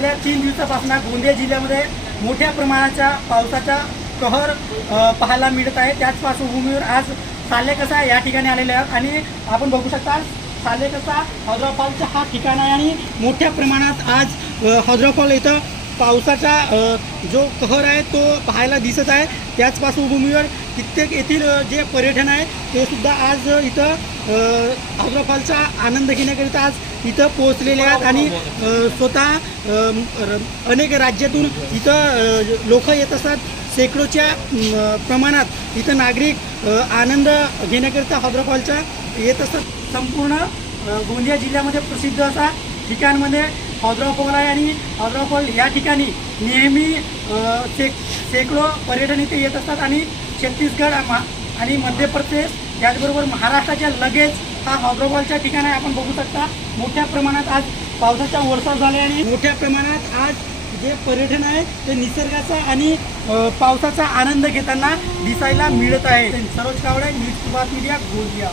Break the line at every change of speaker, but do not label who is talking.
गेल्या तीन दिवसापासून गोंदिया जिल्ह्यामध्ये मोठ्या प्रमाणाच्या पावसाचा कहर पाहायला मिळत आहे. त्याच पार्श्वभूमीवर आज सालेकसा या ठिकाणी आलेले आहेत. आणि आपण बघू शकता सालेकसा हौदराफॉलचा हा ठिकाण आहे आणि मोठ्या प्रमाणात आज अ, हौदराफॉल इथं पावसाचा जो कहर आहे तो पाहायला दिसत आहे. त्याच पार्श्वभूमीवर कित्येक येथील जे पर्यटन आहे ते सुद्धा आज इथं अ, आनंद घेण्याकरिता आज इथं पोहोचलेले आहेत आणि स्वतः अनेक राज्यातून इथं लोक येत असतात. शेकडोच्या प्रमाणात इथं नागरिक आनंद घेण्याकरिता हौदराफॉलचा येत असतात. संपूर्ण गोंदिया जिल्ह्यामध्ये प्रसिद्ध असा ठिकाणमध्ये हौदराफॉल आहे आणि हौदराफॉल या ठिकाणी नेहमी शेक शेकडो पर्यटन इथे येत असतात आणि छत्तीसगड आणि मध्य प्रदेश त्याचबरोबर महाराष्ट्राच्या लगेच हा हौदराबादच्या ठिकाणी आपण बघू शकता. मोठ्या प्रमाणात आज पावसाच्या वर्षा झाल्या आणि मोठ्या प्रमाणात आज जे पर्यटन आहे ते निसर्गाचा आणि पावसाचा आनंद घेताना दिसायला मिळत आहे. Saroj Kawade news Subhash media Gondia.